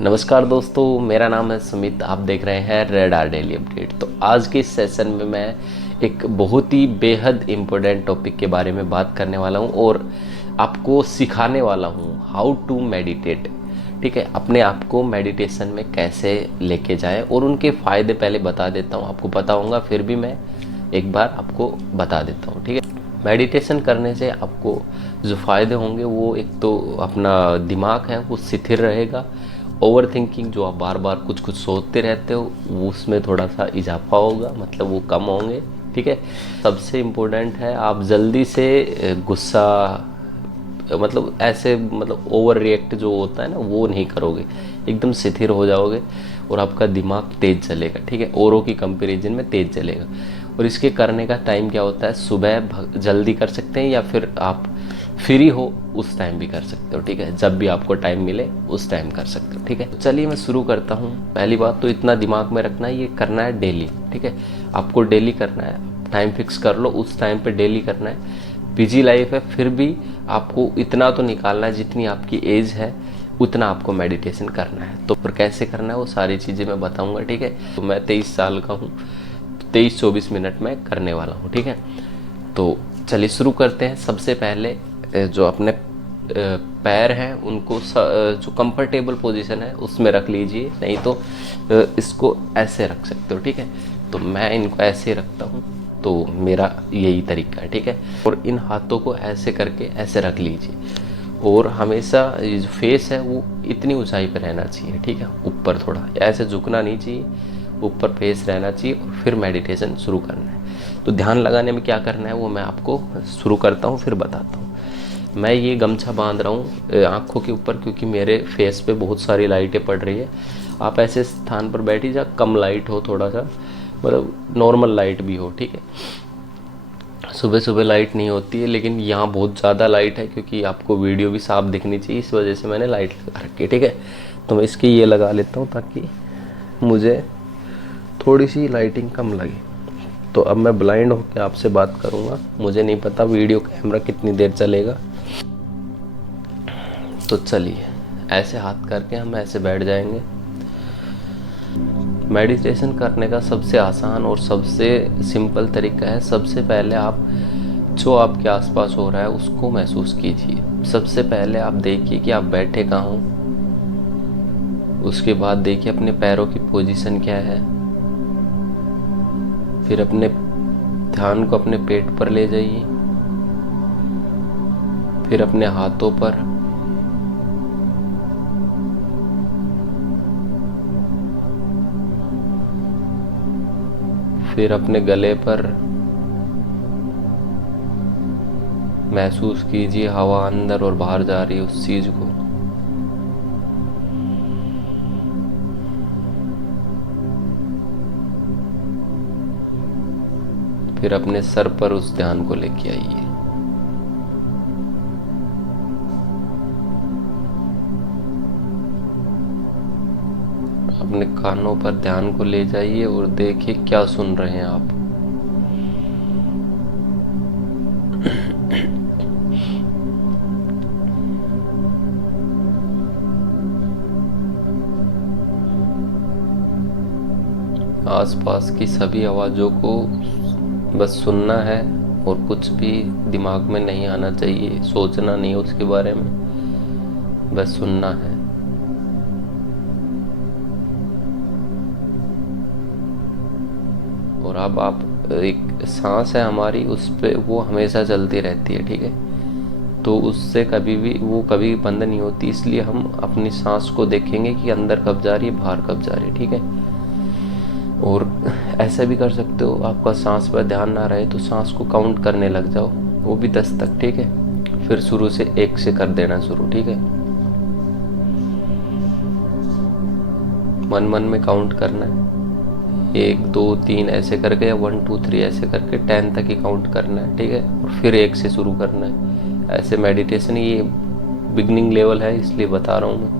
नमस्कार दोस्तों, मेरा नाम है सुमित। आप देख रहे हैं रेड आर डेली अपडेट। तो आज के इस सेशन में मैं एक बहुत ही बेहद इम्पोर्टेंट टॉपिक के बारे में बात करने वाला हूं और आपको सिखाने वाला हूं हाउ टू मेडिटेट। ठीक है, अपने आप को मेडिटेशन में कैसे लेके जाएं और उनके फ़ायदे पहले बता देता हूं। आपको पता होगा, फिर भी मैं एक बार आपको बता देता हूं। ठीक है, मेडिटेशन करने से आपको जो फ़ायदे होंगे वो एक तो अपना दिमाग है वो स्थिर रहेगा। ओवर थिंकिंग, जो आप बार बार कुछ कुछ सोचते रहते हो, वो उसमें थोड़ा सा इजाफा होगा, मतलब वो कम होंगे। ठीक है, सबसे इम्पोर्टेंट है आप जल्दी से गुस्सा, मतलब ऐसे मतलब ओवर रिएक्ट जो होता है ना, वो नहीं करोगे। एकदम स्थिर हो जाओगे और आपका दिमाग तेज़ चलेगा। ठीक है, औरों की कंपैरिजन में तेज़ चलेगा। और इसके करने का टाइम क्या होता है, सुबह जल्दी कर सकते हैं या फिर आप फ्री हो उस टाइम भी कर सकते हो। ठीक है, जब भी आपको टाइम मिले उस टाइम कर सकते हो। ठीक है, तो चलिए मैं शुरू करता हूँ। पहली बात तो इतना दिमाग में रखना है, ये करना है डेली। ठीक है, आपको डेली करना है। टाइम फिक्स कर लो, उस टाइम पे डेली करना है। बिजी लाइफ है, फिर भी आपको इतना तो निकालना है, जितनी आपकी एज है उतना आपको मेडिटेशन करना है। तो फिर कैसे करना है वो सारी चीज़ें मैं बताऊंगा। ठीक है, तो मैं 23 साल का हूँ, 23-24 मिनट में करने वाला हूँ। ठीक है, तो चलिए शुरू करते हैं। सबसे पहले जो अपने पैर हैं उनको जो कंफर्टेबल पोजीशन है उसमें रख लीजिए, नहीं तो इसको ऐसे रख सकते हो। ठीक है, तो मैं इनको ऐसे रखता हूँ, तो मेरा यही तरीका है। ठीक है, और इन हाथों को ऐसे करके ऐसे रख लीजिए और हमेशा ये जो फेस है वो इतनी ऊंचाई पे रहना चाहिए। ठीक है, ऊपर थोड़ा ऐसे झुकना नहीं चाहिए, ऊपर फेस रहना चाहिए और फिर मेडिटेशन शुरू करना है। तो ध्यान लगाने में क्या करना है वो मैं आपको शुरू करता हूँ, फिर बताता हूँ। मैं ये गमछा बांध रहा हूँ आँखों के ऊपर, क्योंकि मेरे फेस पे बहुत सारी लाइटें पड़ रही है। आप ऐसे स्थान पर बैठिए जहाँ कम लाइट हो, थोड़ा सा मतलब नॉर्मल लाइट भी हो। ठीक है, सुबह सुबह लाइट नहीं होती है, लेकिन यहाँ बहुत ज़्यादा लाइट है, क्योंकि आपको वीडियो भी साफ दिखनी चाहिए, इस वजह से मैंने लाइट लगा रखी है। ठीक है, तो मैं इसकी ये लगा लेता हूँ ताकि मुझे थोड़ी सी लाइटिंग कम लगे। तो अब मैं ब्लाइंड होकर आपसे बात करूँगा, मुझे नहीं पता वीडियो कैमरा कितनी देर चलेगा। तो चलिए, ऐसे हाथ करके हम ऐसे बैठ जाएंगे। मेडिटेशन करने का सबसे आसान और सबसे सिंपल तरीका है, सबसे पहले आप जो आपके आसपास हो रहा है उसको महसूस कीजिए। सबसे पहले आप देखिए कि आप बैठे कहाँ हो। उसके बाद देखिए अपने पैरों की पोजीशन क्या है। फिर अपने ध्यान को अपने पेट पर ले जाइए, फिर अपने हाथों पर, फिर अपने गले पर। महसूस कीजिए हवा अंदर और बाहर जा रही है उस चीज को। फिर अपने सर पर उस ध्यान को लेके आइए। अपने कानों पर ध्यान को ले जाइए और देखिए क्या सुन रहे हैं आप। आसपास की सभी आवाज़ों को बस सुनना है और कुछ भी दिमाग में नहीं आना चाहिए, सोचना नहीं उसके बारे में, बस सुनना है। और अब आप एक सांस है हमारी, उस पे वो हमेशा चलती रहती है। ठीक है, तो उससे कभी भी वो कभी बंद नहीं होती, इसलिए हम अपनी सांस को देखेंगे कि अंदर कब जा रही है, बाहर कब जा रही है। ठीक है, और ऐसा भी कर सकते हो, आपका सांस पर ध्यान ना रहे तो सांस को काउंट करने लग जाओ, वो भी 10 तक। ठीक है, फिर शुरू से 1 से कर देना शुरू। ठीक है, मन मन में काउंट करना है, 1 2 3 ऐसे करके, या 1 2 3 ऐसे करके 10 तक ही काउंट करना है। ठीक है, और फिर 1 से शुरू करना है। ऐसे मेडिटेशन ये बिगनिंग लेवल है, इसलिए बता रहा हूँ मैं।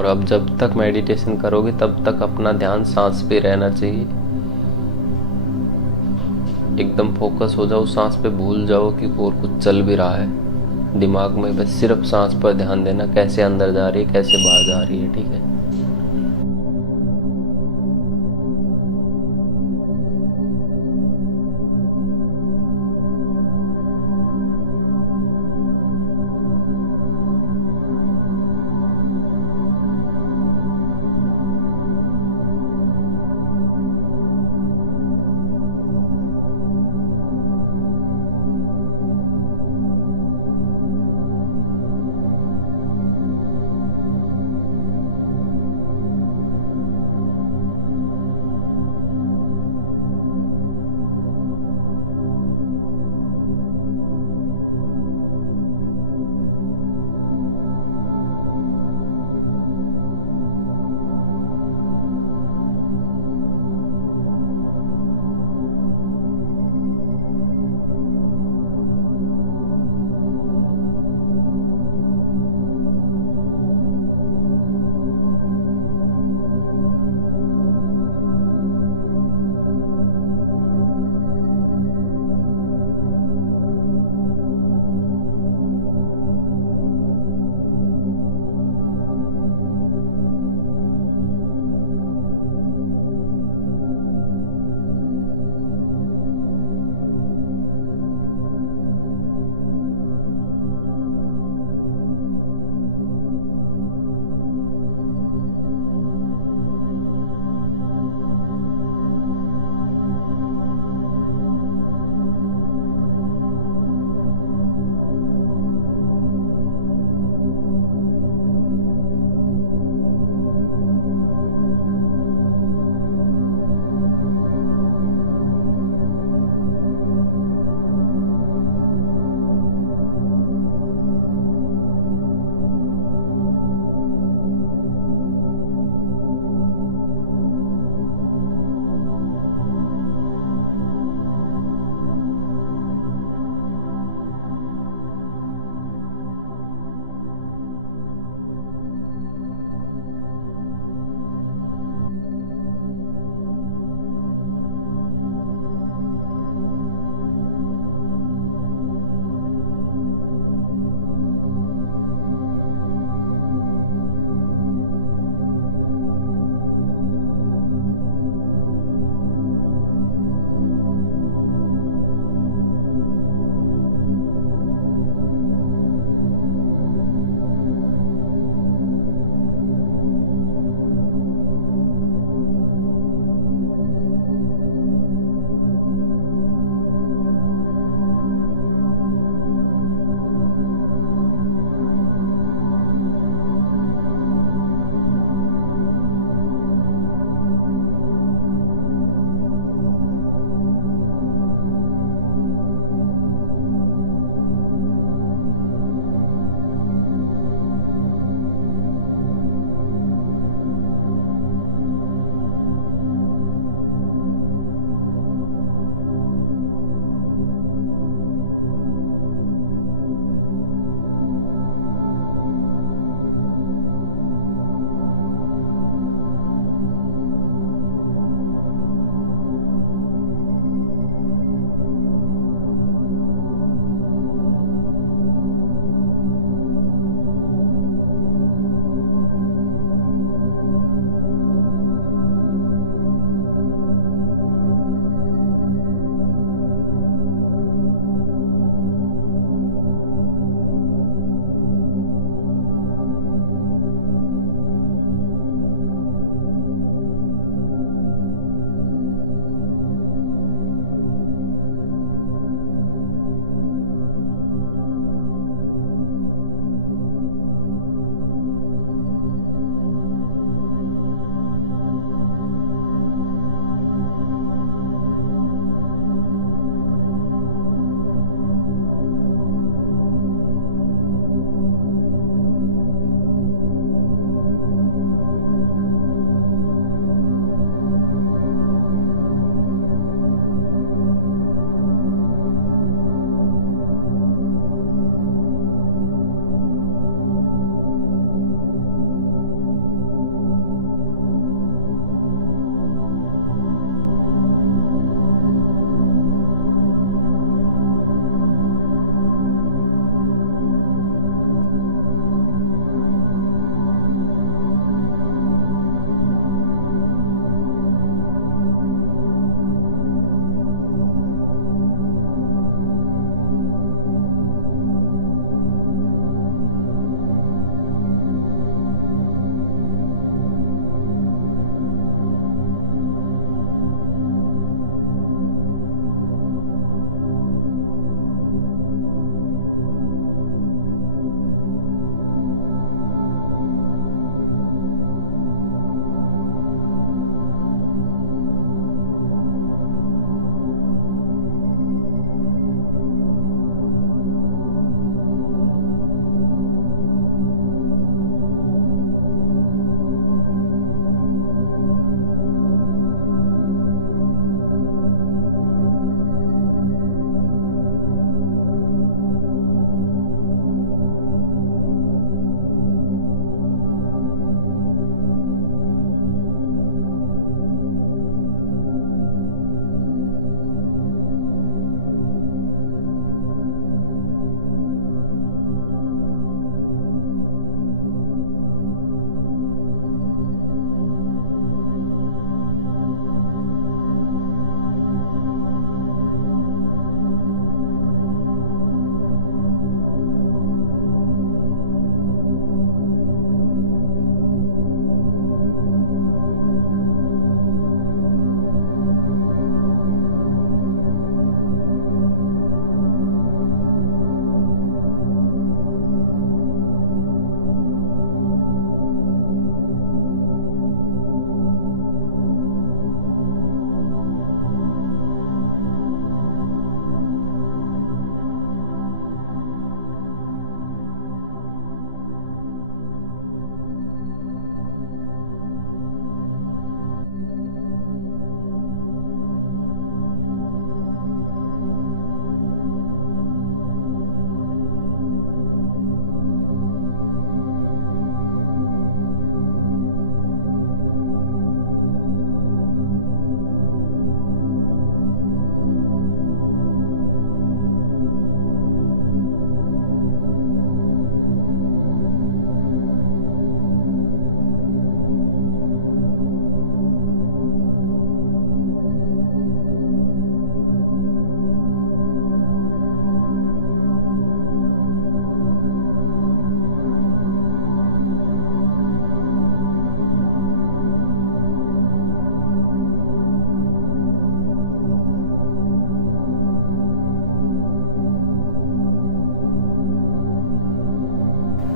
और अब जब तक मेडिटेशन करोगे तब तक अपना ध्यान सांस पे रहना चाहिए। एकदम फोकस हो जाओ सांस पे, भूल जाओ कि और कुछ चल भी रहा है दिमाग में, बस सिर्फ सांस पर ध्यान देना, कैसे अंदर जा रही है कैसे बाहर जा रही है। ठीक है।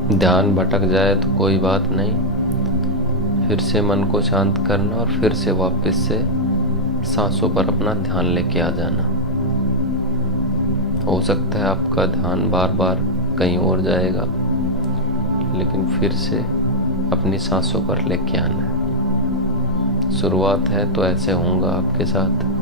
ध्यान भटक जाए तो कोई बात नहीं, फिर से मन को शांत करना और फिर से वापस से सांसों पर अपना ध्यान लेके आ जाना। हो सकता है आपका ध्यान बार बार कहीं और जाएगा, लेकिन फिर से अपनी सांसों पर लेके आना है। शुरुआत है तो ऐसे होगा आपके साथ।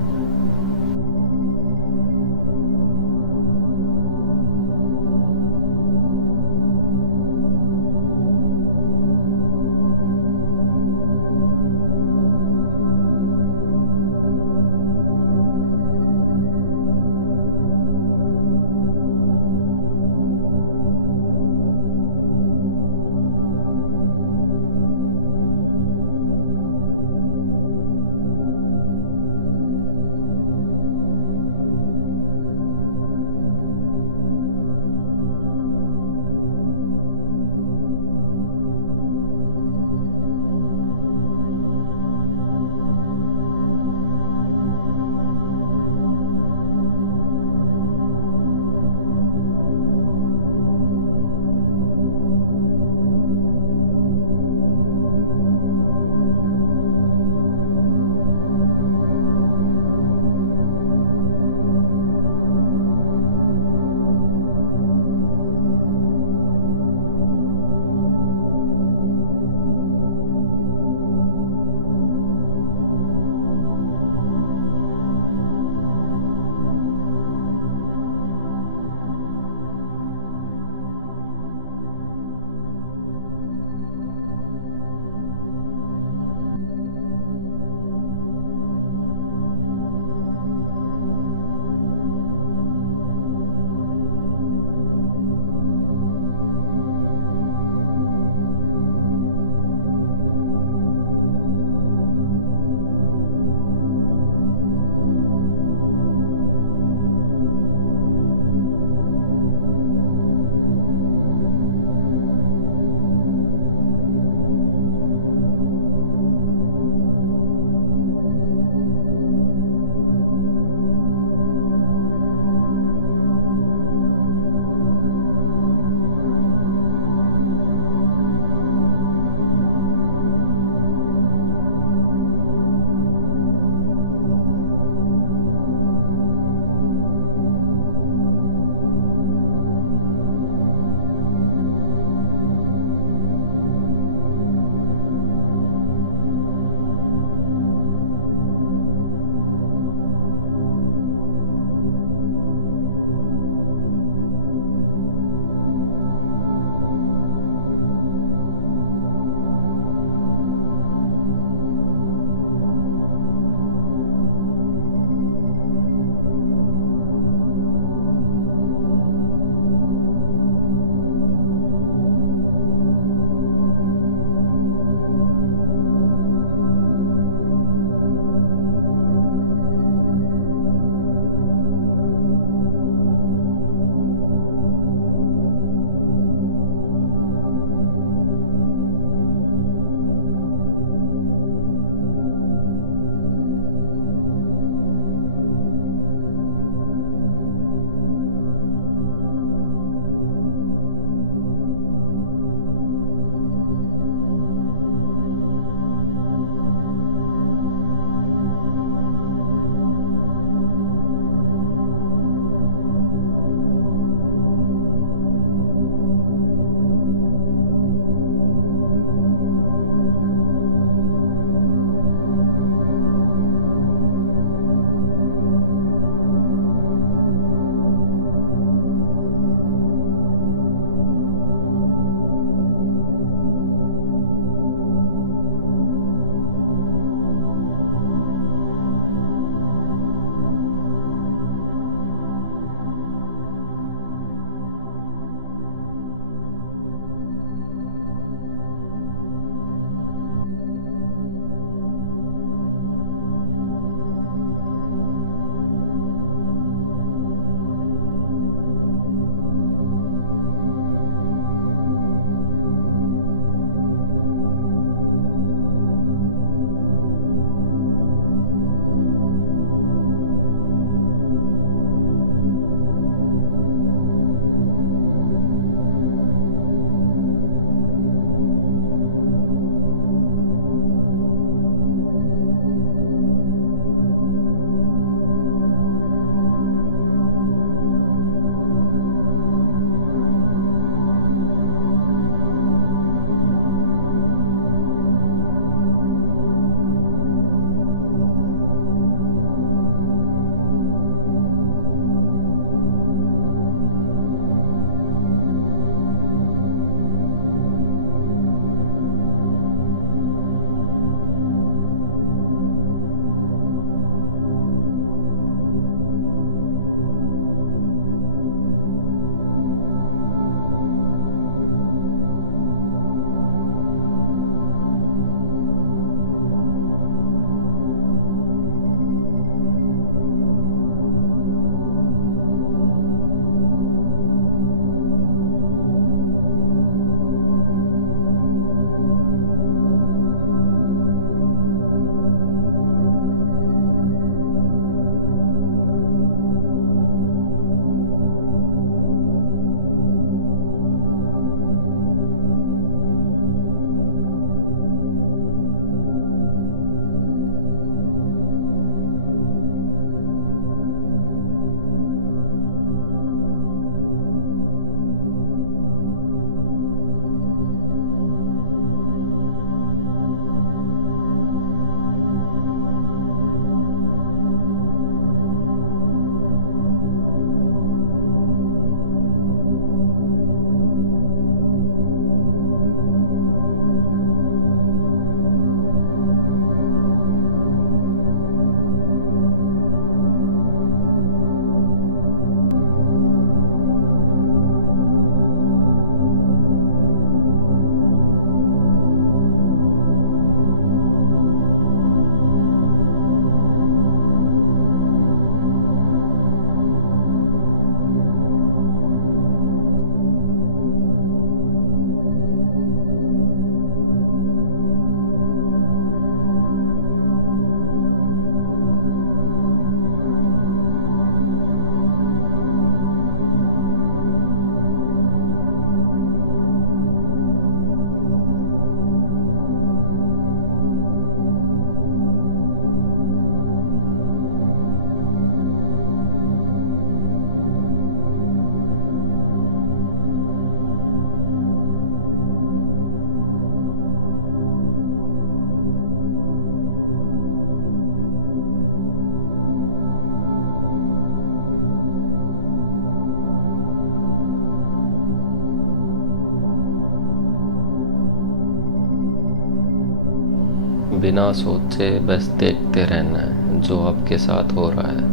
बिना सोचे बस देखते रहना है जो आपके साथ हो रहा है।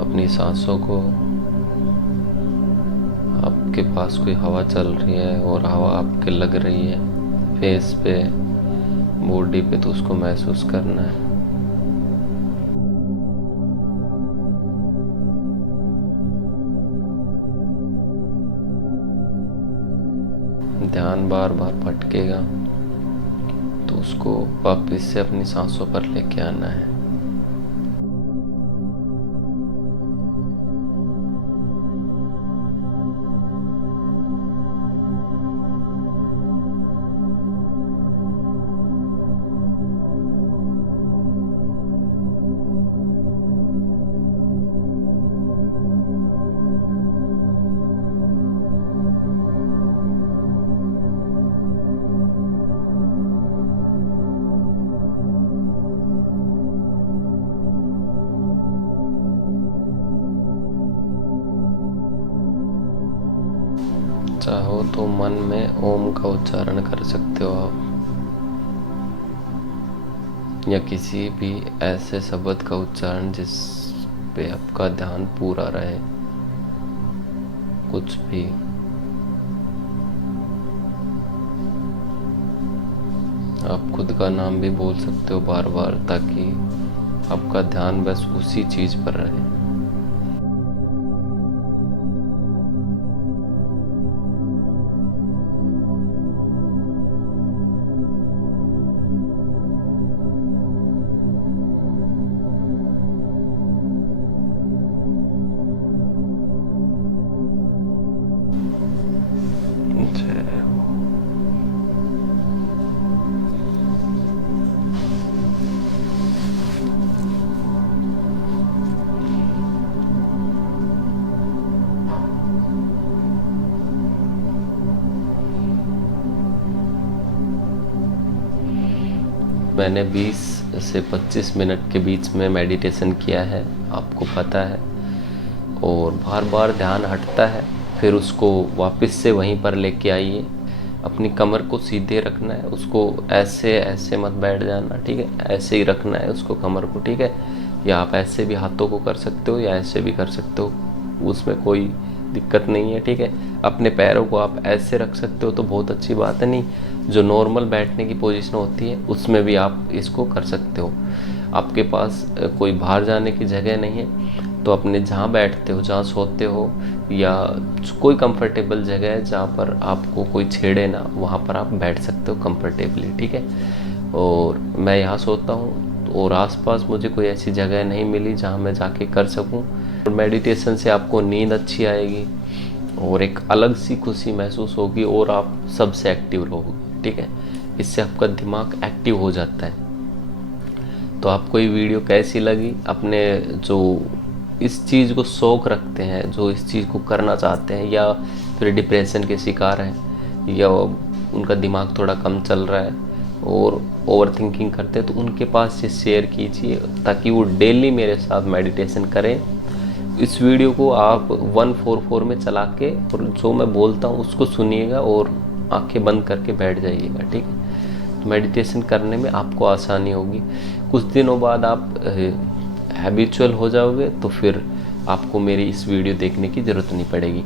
अपनी सांसों को, आपके पास कोई हवा चल रही है और हवा आपके लग रही है फेस पे, बॉडी पे, तो उसको महसूस करना है। ध्यान बार बार भटकेगा तो उसको वापस से अपनी सांसों पर लेके आना है। चाहो तो मन में ओम का उच्चारण कर सकते हो आप, या किसी भी ऐसे शब्द का उच्चारण जिस पे आपका ध्यान पूरा रहे। कुछ भी। आप खुद का नाम भी बोल सकते हो बार बार, ताकि आपका ध्यान बस उसी चीज पर रहे। मैंने 20 से 25 मिनट के बीच में मेडिटेशन किया है, आपको पता है, और बार बार ध्यान हटता है, फिर उसको वापस से वहीं पर लेके आइए। अपनी कमर को सीधे रखना है, उसको ऐसे ऐसे मत बैठ जाना, ठीक है, ऐसे ही रखना है उसको, कमर को, ठीक है। या आप ऐसे भी हाथों को कर सकते हो या ऐसे भी कर सकते हो, उसमें कोई दिक्कत नहीं है, ठीक है। अपने पैरों को आप ऐसे रख सकते हो तो बहुत अच्छी बात है, नहीं जो नॉर्मल बैठने की पोजीशन होती है उसमें भी आप इसको कर सकते हो। आपके पास कोई बाहर जाने की जगह नहीं है तो अपने जहाँ बैठते हो, जहाँ सोते हो, या कोई कंफर्टेबल जगह है जहाँ पर आपको कोई छेड़े ना, वहाँ पर आप बैठ सकते हो कंफर्टेबली, ठीक है। और मैं यहाँ सोता हूँ और आसपास मुझे कोई ऐसी जगह नहीं मिली जहाँ मैं जाके कर सकूँ। और मेडिटेशन से आपको नींद अच्छी आएगी और एक अलग सी खुशी महसूस होगी और आप सबसे एक्टिव रहोगे, ठीक है। इससे आपका दिमाग एक्टिव हो जाता है। तो आपको ये वीडियो कैसी लगी? अपने जो इस चीज़ को शौक रखते हैं, जो इस चीज़ को करना चाहते हैं, या फिर डिप्रेशन के शिकार हैं, या उनका दिमाग थोड़ा कम चल रहा है और ओवर थिंकिंग करते हैं, तो उनके पास ये शेयर कीजिए ताकि वो डेली मेरे साथ मेडिटेशन करें। इस वीडियो को आप 144 में चला के और जो मैं बोलता हूँ उसको सुनिएगा और आंखें बंद करके बैठ जाइएगा, ठीक है। तो मेडिटेशन करने में आपको आसानी होगी। कुछ दिनों बाद आप हैबिचुअल हो जाओगे तो फिर आपको मेरी इस वीडियो देखने की ज़रूरत नहीं पड़ेगी।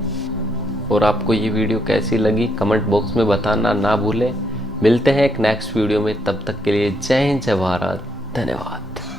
और आपको ये वीडियो कैसी लगी कमेंट बॉक्स में बताना ना भूलें। मिलते हैं एक नेक्स्ट वीडियो में, तब तक के लिए जय हिंद, जय भारत, धन्यवाद।